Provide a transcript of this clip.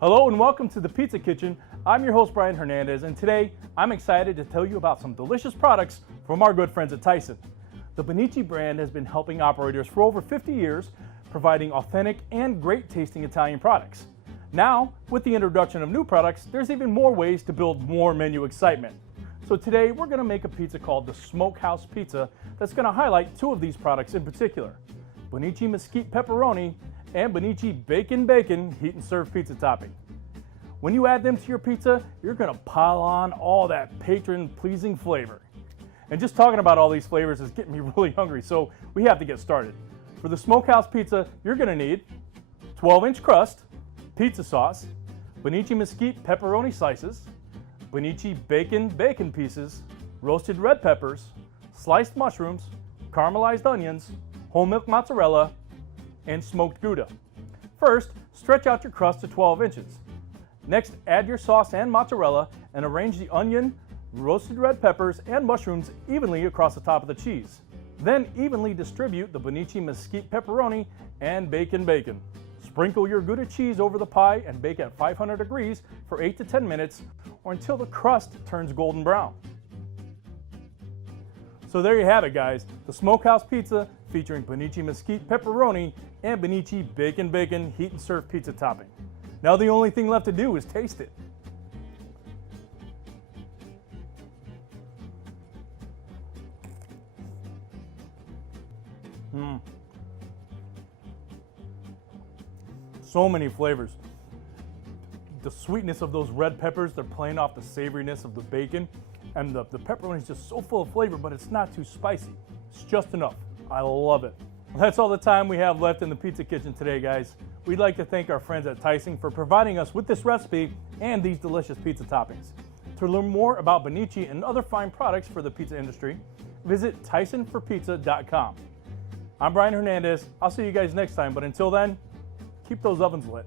Hello and welcome to the Pizza Kitchen. I'm your host Brian Hernandez, and today I'm excited to tell you about some delicious products from our good friends at Tyson. The Bonici brand has been helping operators for over 50 years, providing authentic and great tasting Italian products. Now, with the introduction of new products, there's even more ways to build more menu excitement. So today we're going to make a pizza called the Smokehouse Pizza that's going to highlight two of these products in particular: Bonici Mesquite Pepperoni and Bonici Bacon heat and serve pizza topping. When you add them to your pizza, you're going to pile on all that patron-pleasing flavor. And just talking about all these flavors is getting me really hungry, so we have to get started. For the Smokehouse Pizza, you're going to need 12-inch crust, pizza sauce, Bonici Mesquite pepperoni slices, Bonici bacon pieces, roasted red peppers, sliced mushrooms, caramelized onions, whole milk mozzarella, and smoked Gouda. First, stretch out your crust to 12 inches. Next, add your sauce and mozzarella and arrange the onion, roasted red peppers, and mushrooms evenly across the top of the cheese. Then evenly distribute the Bonici Mesquite pepperoni and bacon. Sprinkle your Gouda cheese over the pie and bake at 500 degrees for 8 to 10 minutes or until the crust turns golden brown. So there you have it, guys, the Smokehouse Pizza featuring Bonici Mesquite pepperoni and Bonici bacon heat and serve pizza topping. Now the only thing left to do is taste it. So many flavors. The sweetness of those red peppers, they're playing off the savoriness of the bacon, and the pepperoni is just so full of flavor, but it's not too spicy. It's just enough. I love it. Well, that's all the time we have left in the Pizza Kitchen today, guys. We'd like to thank our friends at Tyson for providing us with this recipe and these delicious pizza toppings. To learn more about Bonici and other fine products for the pizza industry, visit tysonforpizza.com. I'm Brian Hernandez. I'll see you guys next time, but until then, keep those ovens lit.